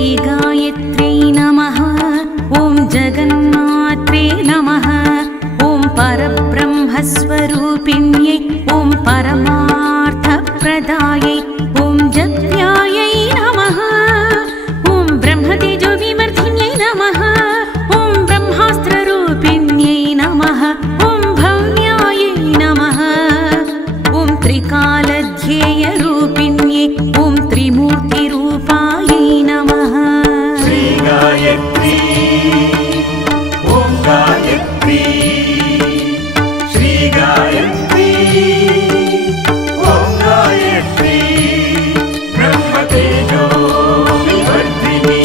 श्रीगायत्र्यै नमः। ॐ जगन्मात्रे नमः। ॐ परब्रह्मस्वरूपिण्यै ॐ परमार्थप्रदायै ॐ जप्यायै नमः। ॐ ब्रह्मतेजोविवर्धिन्यै नमः। ॐ ब्रह्मास्त्ररूपिण्यै नमः। ॐ भव्यायै नमः। ॐ त्रिकालध्येयरूपिण्यै ॐ त्रिमूर्तिरूपायै नमः। श्रीगायत्री ॐ गायत्री श्रीगायत्री ॐ गायत्री ब्रह्मतेजो विवर्धिनी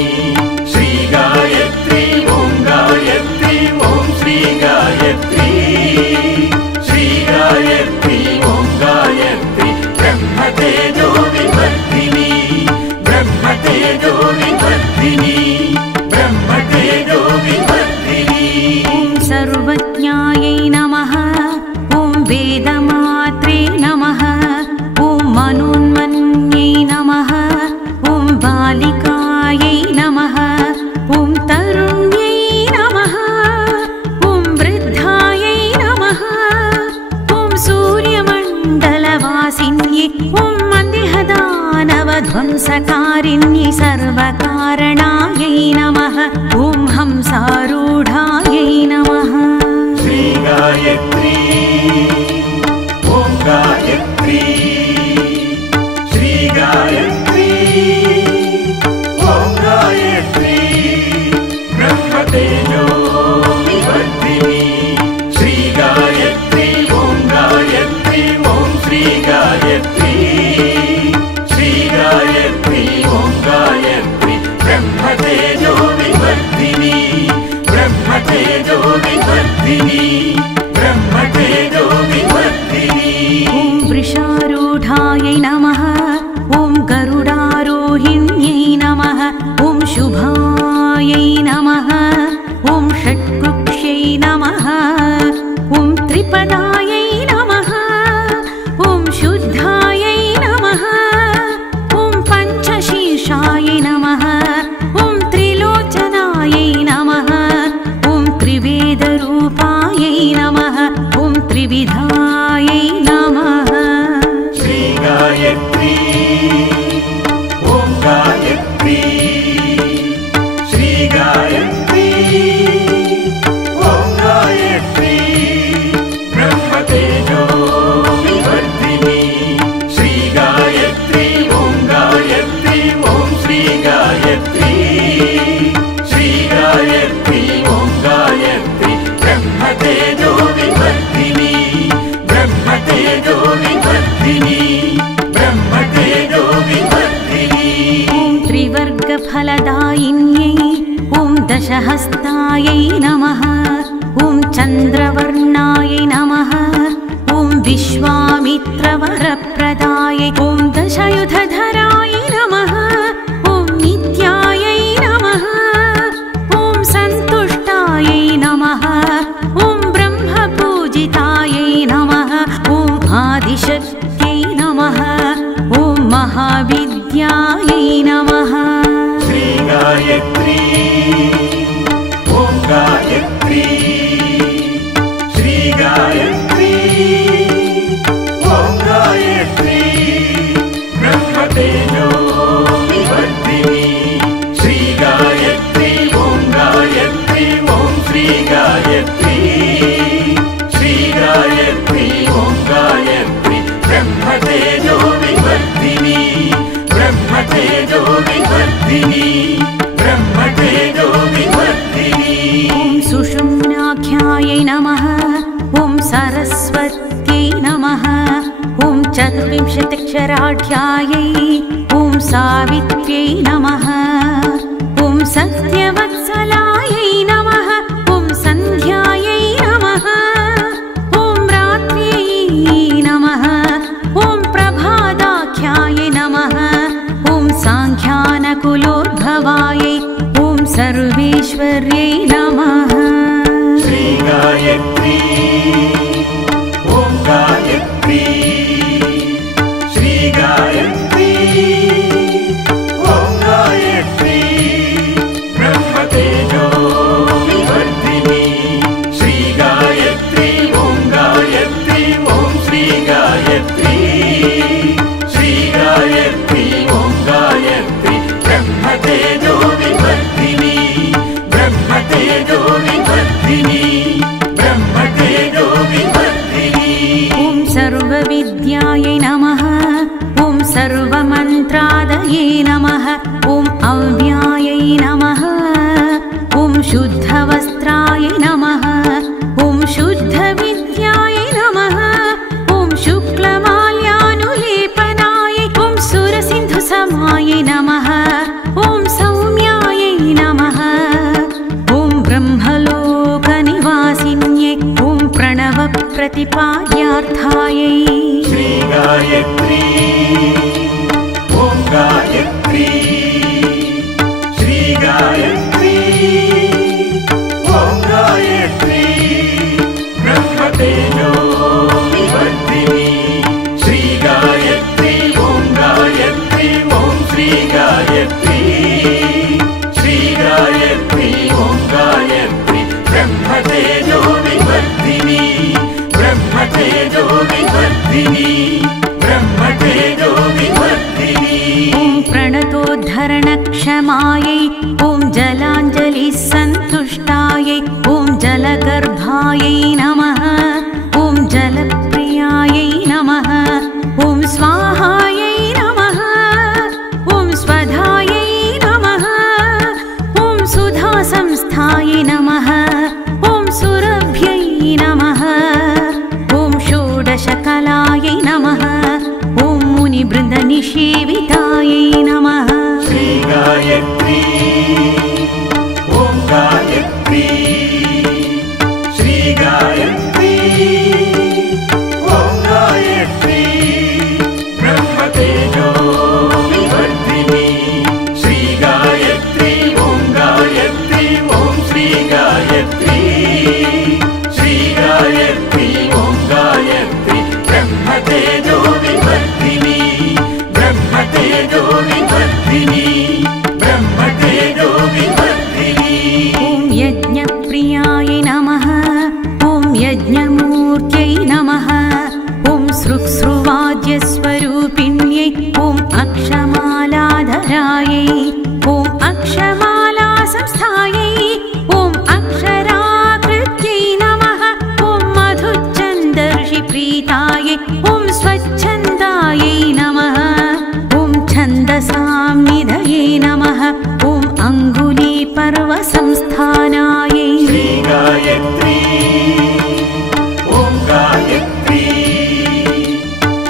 श्रीगायत्री ॐ गायत्री ॐ श्रीगायत्री श्रीगायत्री ॐ गायत्री ब्रह्मतेजो विवर्धिनी ब्रह्मतेजो विवर्धिनी ब्रह्मतेजो विवर्धिनी। ॐ सर्वज्ञायै नमः। ॐ वेदमात्रे नमः। ॐ मनोन्मन्यै नमः। ॐ बालिकायै नमः। ॐ तरुण्यै नमः। ॐ वृद्धायै नमः। ॐ सूर्यमण्डलवासिन्यै ॐ मन्देहदानवध्वंसकारिण्यै सर्वकारणायै नमः। ॐ हंसारूढायै नमः। श्रीगायत्री ॐ गायत्री श्रीगायत्री ॐ गायत्री ब्रह्मतेजो विवर्धिनी श्रीगायत्री ॐ गायत्री ॐ श्रीगायत्री श्रीगायत्री ॐ गायत्री ब्रह्मतेजो विवर्धिनी ब्रह्मतेजो विवर्धिनी ब्रह्मतेजो विवर्धिनी। ॐ वृषारूढायै नमः। ॐ गरुडारोहिण्यै नमः। ॐ शुभायै नमः। ॐ षट्कुक्ष्यै नमः। ॐ त्रिपदायै नमः। ॐ शुद्धायै नमः। ॐ पञ्चशीर्षायै नमः। ॐ त्रिलोचनायै नमः। ॐ त्रिवेदरूपायै नमः। ॐ त्रिविधायै नमः। श्रीगायत्री ॐ गायत्री श्रीगायत्री ॐ गायत्री ब्रह्मतेजो विवर्धिनी श्रीगायत्री ॐ गायत्री ॐ श्रीगायत्री श्रीगायत्री ॐ गायत्री ब्रह्मतेजो विवर्धिनी ब्रह्मतेजो विवर्धिनी ब्रह्मतेजो विवर्धिनी। ॐ त्रिवर्गफलदायिन्यै ॐ दशहस्तायै नमः। ॐ चन्द्रवर्णायै नमः। ॐ विश्वामित्रवरप्रदायै ॐ दशयुधधरायै नमः। ॐ नित्यायै नमः। ॐ सन्तुष्टायै नमः। ॐ ब्रह्मपूजितायै नमः। ॐ आदिशक्त्यै नमः। ॐ महाविद्यायै नमः। श्रीगायत्री ॐ गायत्री श्रीगायत्री ॐ गायत्री ब्रह्मतेजो विवर्धिनी श्रीगायत्री ॐ गायत्री ॐ श्रीगायत्री श्रीगायत्री ॐ गायत्री ब्रह्मतेजो विवर्धिनी ब्रह्मतेजो विवर्धिनी ब्रह्मतेजो विवर्धिनी। ॐ सुषुम्नाख्यायै नमः। ॐ सरस्वत्यै नमः। ॐ चतुर्विंशत्यक्षराढ्यायै ॐ सावित्र्यै नमः। ॐ सत्यवत्सलायै नमः। ॐ सन्ध्यायै नमः। ॐ रात्र्यै नमः। ॐ प्रभादाख्यायै नमः। ॐ साङ्ख्यानकुलोद्भवायै ॐ सर्वेश्वर्यै नमः। श्रीगायत्री ॐ गायत्री श्रीगायत्री ॐ गायत्री नमः ॐ शुद्धवस्त्राय नमः ॐ शुद्धविद्याय नमः ॐ शुक्लमाल्यानुलेपनाय ॐ सुरसिन्धुसमाय नमः ॐ सौम्याय नमः ॐ ब्रह्मलोकनिवासिन्यै ॐ प्रणवप्रतिपाद्यार्थायै श्री गायत्री ॐ गायत्री श्री गायत्री ॐ गायत्री ब्रह्मतेजो विवर्धिनी श्री गायत्री ॐ गायत्री ॐ श्री गायत्री श्री गायत्री ॐ गायत्री ब्रह्मतेजो विवर्धिनी ब्रह्मतेजो विवर्धिनी ब्रह्मतेजो विवर्धिनी ॐ प्रणतोद्धरणक्षमायै ॐ जलाञ्जलिसन्तुष्टायै ॐ जलगर्भायै नमः ॐ जलप्रियायै नमः ॐ स्वाहायै नमः ॐ स्वधायै नमः ॐ सुधासंस्थायै नमः ॐ सुरभ्यै नमः ॐ षोडशकलायै नमः ॐ मुनिवृन्दनिषेवितायै नमः श्री गायत्री ॐ गायत्री श्री गायत्री ॐ गायत्री ब्रह्मतेजो विवर्धिनी श्री गायत्री ॐ गायत्री ॐ श्री गायत्री श्री गायत्री ॐ गायत्री ब्रह्मतेजो विवर्धिनी ब्रह्मतेजो विवर्धिनी ब्रह्मतेजो विवर्धिनी ॐ यज्ञप्रियाय नमः ॐ यज्ञमूर्त्यै नमः ॐ सृक्सृवाद्यस्वरूपिण्यै ॐ अक्षमालाधरायै ॐ अक्षमालासंस्थायै ॐ अक्षराकृत्यै नमः ॐ मधुच्छन्दर्षिप्रीतायै ॐ स्वच्छन्दायै नमः ॐ छन्दसाम्निधये नमः ॐ अङ्गुलीपर्वसंस्थानायै श्री गायत्री ॐ गायत्री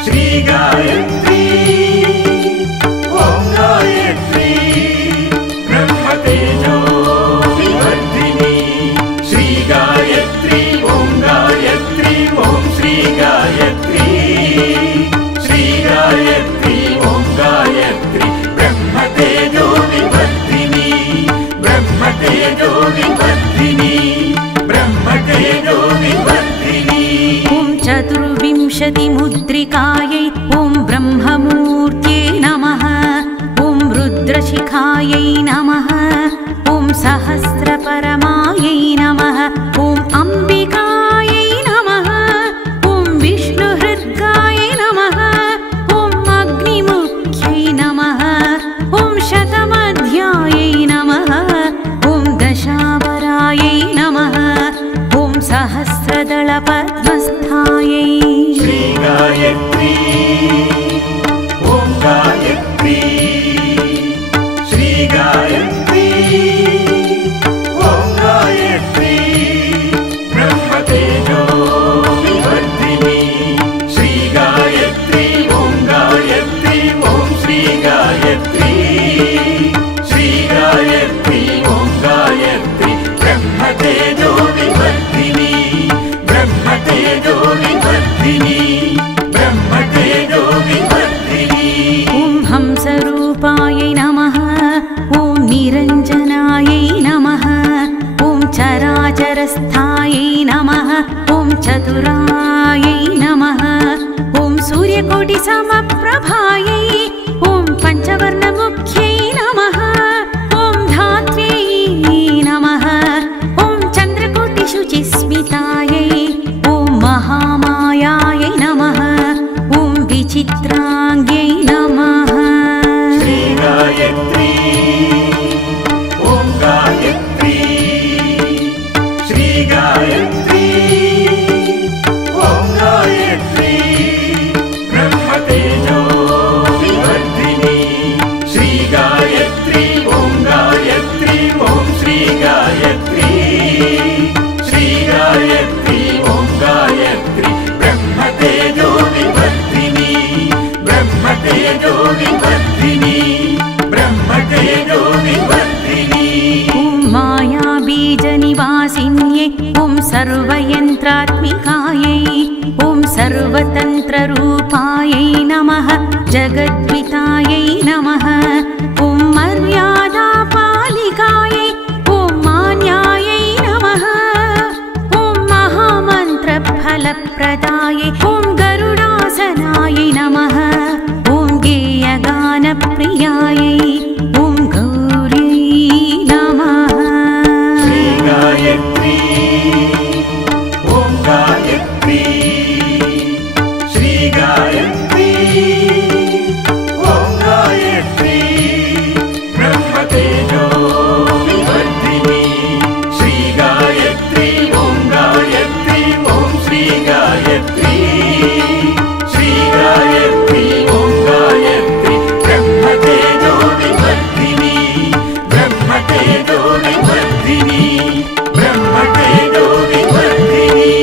श्री गायत्री ॐ गायत्री ब्रह्मतेजो विवर्धिनी श्री गायत्री ॐ गायत्री ॐ श्री गायत्री श्री गायत्री ॐ गायत्री ब्रह्मतेजो विवर्धिनी ब्रह्मतेजो विवर्धिनी ब्रह्मतेजो विवर्धिनी ॐ चतुर्विंशतिमुद्रिकायै ॐ ब्रह्ममूर्त्यै नमः ॐ रुद्रशिखायै नमः ॐ सहस्रपरमायै नमः ॐ अम्बिकायै नमः ॐ विष्णुहृद्गायै नमः ॐ अग्निमुख्यै नमः ॐ शतमध्यायै नमः ॐ दशावरायै नमः ॐ सहस्रदलपद्मस्थायै श्री गायत्री ॐ गायत्री श्री गायत्री ॐ गायत्री ब्रह्मतेजो विवर्धिनी श्री गायत्री ॐ गायत्री ॐ श्री गायत्री श्री गायत्री ॐ गायत्री ब्रह्मतेजो विवर्धिनी ब्रह्मतेजो विवर्धिनी ब्रह्मतेजो विवर्धिनी ॐ हंसरूपायै नमः ॐ निरञ्जनायै नमः ॐ चराचरस्थायै नमः ॐ चतुरायै नमः ॐ सूर्यकोटिसमप्रभायै ॐ पञ्चवर्णमुख्यै नमः ॐ धात्र्यै नमः ॐ चन्द्रकोटिशुचिस्मितायै ॐ महामायायै नमः ॐ विचित्राङ्ग्यै नमः श्री गायत्री ॐ गायत्री श्री सर्वमन्त्रात्मिकायै ॐ सर्वतन्त्ररूपायै नमः जगद्वितायै नमः ॐ मर्यादापालिकायै ॐ मान्यायै नमः ॐ महामन्त्रफलप्रदायै ॐ गरुडासनायै नमः ॐ गेयगानप्रियायै ॐ गौर्यै नमः श्री गायत्री ॐ गायत्री श्री गायत्री ॐ गायत्री ब्रह्मतेजो विवर्धिनी श्री गायत्री ॐ गायत्री ॐ श्री गायत्री श्री गायत्री ॐ गायत्री ब्रह्मतेजो विवर्धिनी ब्रह्मतेजो विवर्धिनी ब्रह्मतेजो विवर्धिनी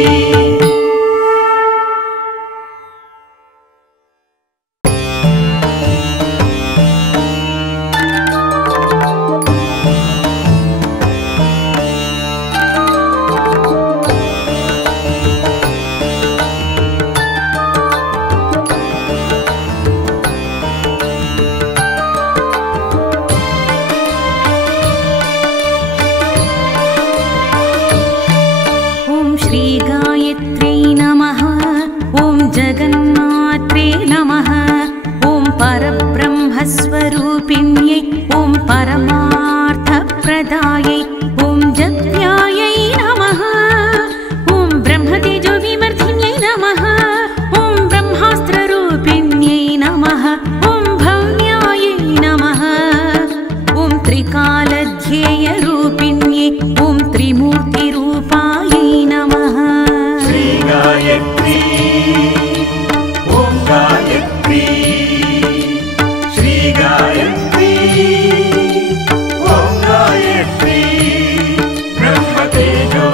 ॐ श्री गायत्र्यै नमः ॐ जगन्मात्रे नमः ॐ परब्रह्मस्वरूपिण्यै ॐ परमार्थप्रदायै ॐ जप्यायै नमः ॐ ब्रह्मतेजोविवर्धिन्यै नमः ॐ ब्रह्मास्त्ररूपिण्यै नमः ॐ भव्यायै नमः ॐ त्रिकालध्येयरूपिण्यै ॐ त्रिमूर्तिरूपायै नमः श्री गायत्री ॐ गायत्री श्री गायत्री ॐ गायत्री ब्रह्मतेजो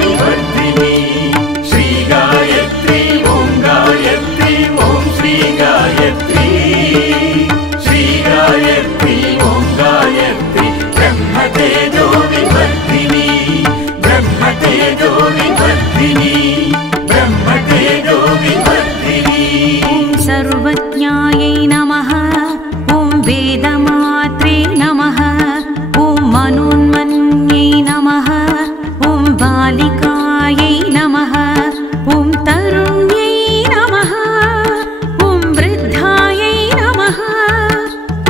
विवर्धिनी श्री गायत्री ॐ गायत्री ॐ श्री गायत्री श्री गायत्री ॐ गायत्री ब्रह्मतेजो विवर्धिनी ब्रह्मतेजो विवर्धिनी ब्रह्मतेजो विवर्धिनी ॐ सर्वज्ञायै नमः ॐ वेदमात्रे नमः ॐ मनोन्मन्यै नमः ॐ बालिकायै नमः ॐ तरुण्यै नमः ॐ वृद्धायै नमः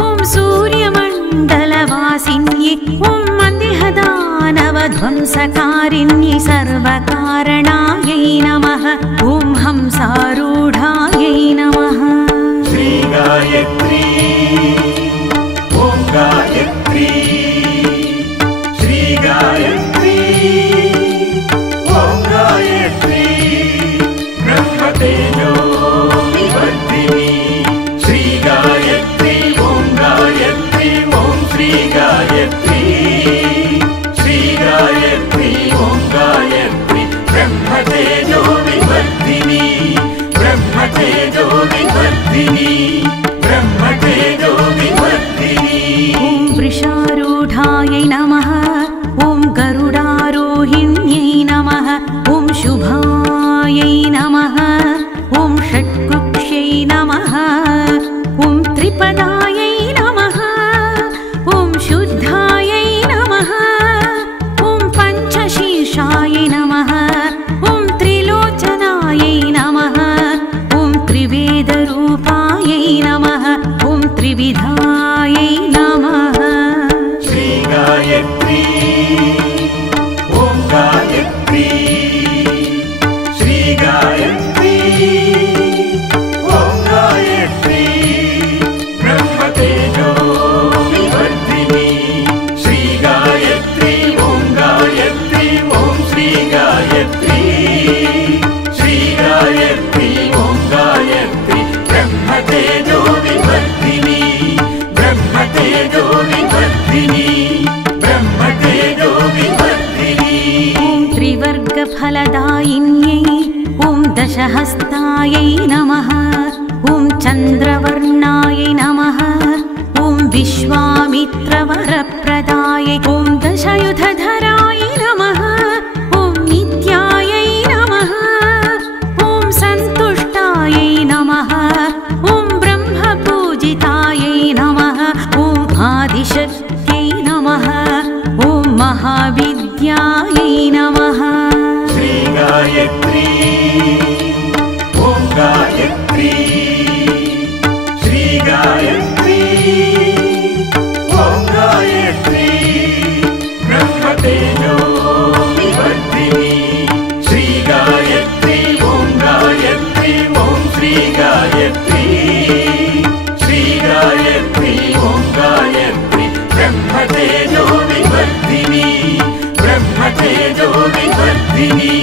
ॐ सूर्यमण्डलवासिन्यै ॐ मन्देहदानवध्वंसकारिण्यै सर्वकारणायै नमः ॐ हंसारूढायै नमः श्री गायत्री ॐ गायत्री श्री गायत्री ॐ गायत्री ब्रह्मतेजो विवर्धिनी श्री गायत्री ॐ गायत्री ॐ श्री गायत्री श्री गायत्री ॐ गायत्री ब्रह्मतेजो विवर्धिनी ब्रह्मतेजो विवर्धिनी ब्रह्मतेजो विवर्धिनी ॐ वृषारूढायै नमः ॐ गरुडारोहिण्यै नमः ॐ शुभायै नमः ॐ षट्कुक्ष्यै नमः ॐ त्रिपदायै नमः ॐ शुद्धायै नमः ॐ पञ्चशीर्षायै नमः ॐ त्रिलोचनायै नमः ॐ त्रिवेदरूपायै नमः ॐ त्रिविधायै नमः श्री गायत्री ॐ गायत्री श्री गायत्री ॐ गायत्री ब्रह्मतेजो विवर्धिनी श्री गायत्री ॐ गायत्री ॐ श्री गायत्री श्री गायत्री ॐ गायत्री ब्रह्मतेजो विवर्धिनी ब्रह्मतेजो विवर्धिनी ब्रह्मतेजो विवर्धिनी ॐ त्रिवर्गफलदायिन्यै ॐ दशहस्तायै नमः ॐ चन्द्रवर्णायै नमः ॐ विश्वामित्रवरप्रदायै ॐ दशयुधधरायै नमः ॐ नित्यायै नमः महाविद्यायै नमः। श्री गायत्री ॐ गायत्री श्री गायत्री ॐ गायत्री ब्रह्मतेजो विवर्धिनी श्री गायत्री ॐ गायत्री ॐ श्री गायत्री श्री गायत्री ॐ गायत्री ब्रह्मतेजो विवर्धिनी ब्रह्मतेजो विवर्धिनी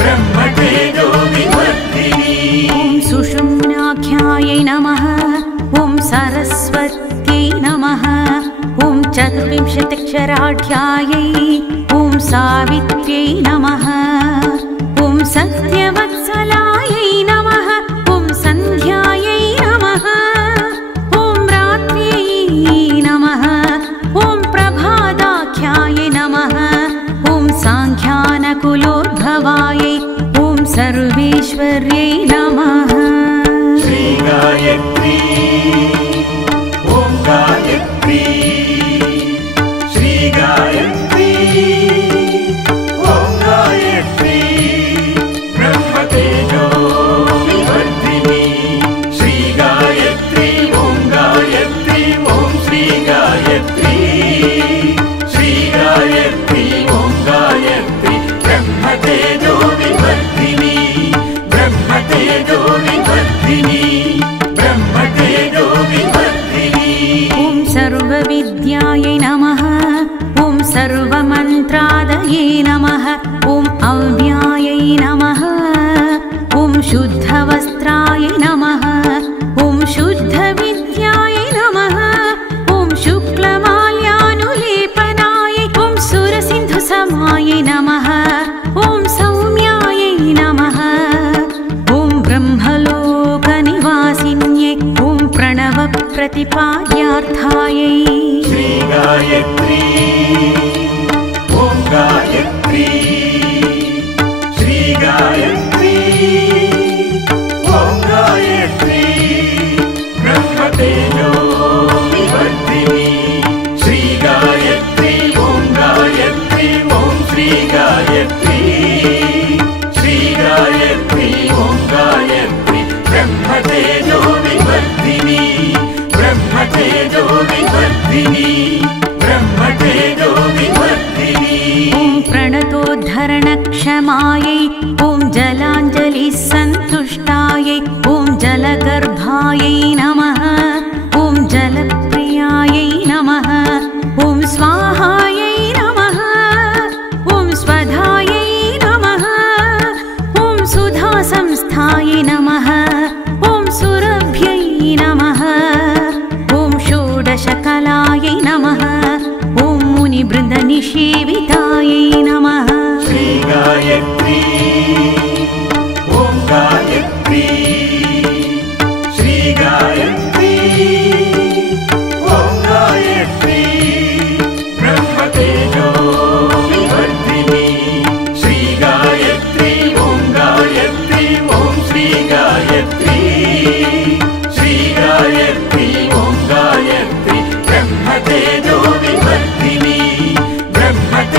ब्रह्मतेजो विवर्धिनी। ॐ सुषुम्नाख्यायै नमः। ॐ सरस्वत्यै नमः। ॐ चतुर्विंशत्यक्षराढ्यायै ॐ सावित्र्यै नमः। ॐ सत्यवत्सलायै नमः। ॐ सन्ध्यायै नमः। ॐ रात्र्यै नमः। ॐ प्रभादाख्यायै नमः। ॐ साङ्ख्यानकुलोद्भवायै ॐ सर्वेश्वर्यै नमः। श्री गायत्री ॐ गायत्री श्री गायत्री ॐ गायत्री ब्रह्मतेजो विवर्धिनी श्री गायत्री ॐ गायत्री ॐ श्री गायत्री श्री गायत्री ॐ गायत्री ब्रह्मतेजो विवर्धिनी ब्रह्मतेजो विवर्धिनी ब्रह्मतेजो विवर्धिनी। ॐ सर्वविद्यायै नमः। ॐ सर्वमन्त्रादये नमः। ॐ अव्यायै नमः। ॐ शुद्धवस्त्रायै नमः। ॐ शुद्धविद्यायै नमः। ॐ शुक्लमाल्यानुलेपनायै ॐ सुरसिन्धुसमायै नमः। ॐ सौम्यायै नमः। ॐ ब्रह्मलोकनिवासिन्यै ॐ प्रणवप्रतिपाद्यार्थायै श्री गायत्री ॐ गायत्री श्री गायत्री ॐ गायत्री ब्रह्मतेजो विवर्धिनी श्री गायत्री ॐ गायत्री ॐ श्री गायत्री श्री गायत्री ॐ गायत्री ब्रह्मतेजो विवर्धिनी ब्रह्मतेजो विवर्धिनी ब्रह्मतेजो विवर्धिनी। ॐ प्रणतोद्धरणक्षमायै ॐ जलाञ्जलिसन्तुष्टायै ॐ जलगर्भायै नमः। ॐ जलप्रियायै नमः। ॐ स्वाहायै नमः। ॐ स्वधायै नमः। ॐ सुधासंस्थायै नमः। ॐ सुरभ्यै नमः। ॐ षोडशकलायै नमः। ॐ मुनिवृन्दनिषेवितायै नमः। श्री गायत्री ॐ गायत्री श्री गायत्री ॐ गायत्री ब्रह्मतेजो विवर्धिनी श्री गायत्री ॐ गायत्री ॐ श्री गायत्री श्री गायत्री ॐ गायत्री ब्रह्मतेजो विवर्धिनी ब्रह्मतेजो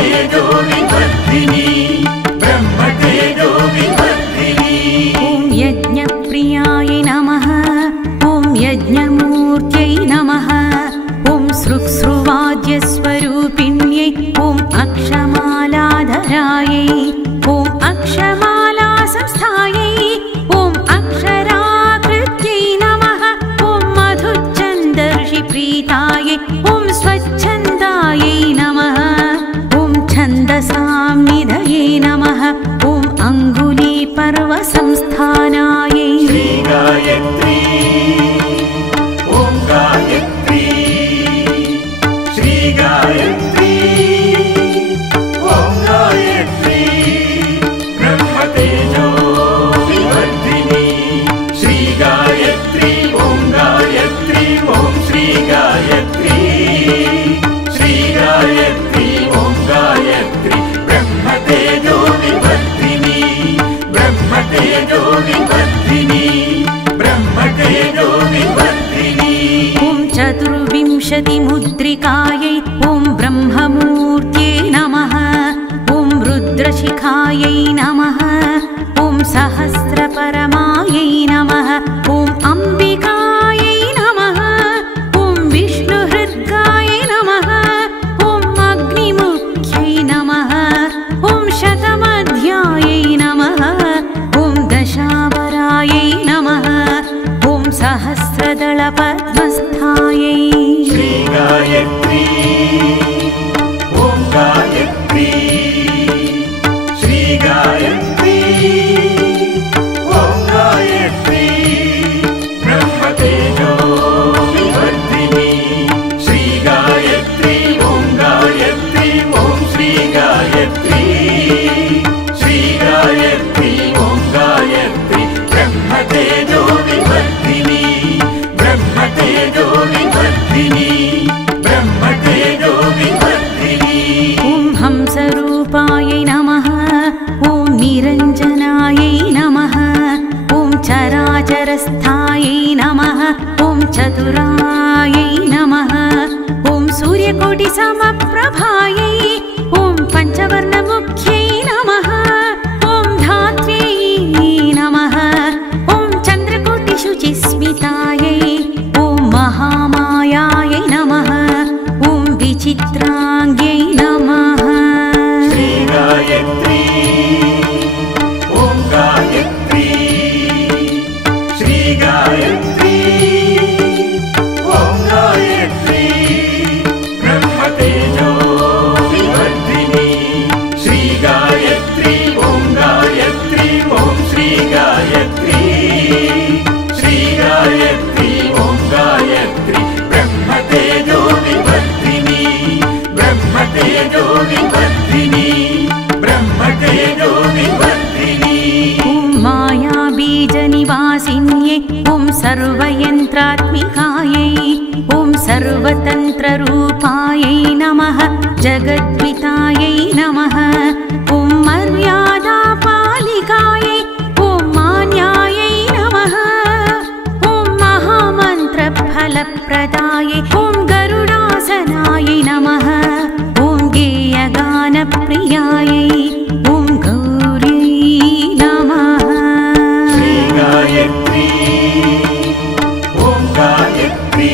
पञ्चवर्णाभायै ॐ पञ्चवर्णमुख्यै नमः ॐ धात्र्यै नमः ॐ चन्द्रकोटिशुचिस्मितायै ॐ महामायायै नमः ॐ विचित्राङ्ग्यै नमः श्री गायत्री ॐ गायत्री श्री गायत्री ॐ गायत्री ब्रह्मतेजो विवर्धिनी श्री गायत्री ॐ गायत्री ॐ श्री गायत्री श्री गायत्री ॐ गायत्री ब्रह्मतेजो विवर्धिनी ब्रह्मतेजो विवर्धिनी ब्रह्मतेजो विवर्धिनी ॐ मायाबीजनिवासिन्यै ॐ सर्वयन्त्रात्मिकायै ॐ सर्वतन्त्ररूपायै नमः जगद्वितायै नमः ॐ मर्यादापालिकायै ॐ मान्यायै नमः ॐ महामन्त्रफलप्रदायै ॐ गरुडासनायै नमः ॐ गेयगानप्रियायै ॐ गौर्यै नमः श्री गायत्री ॐ गायत्री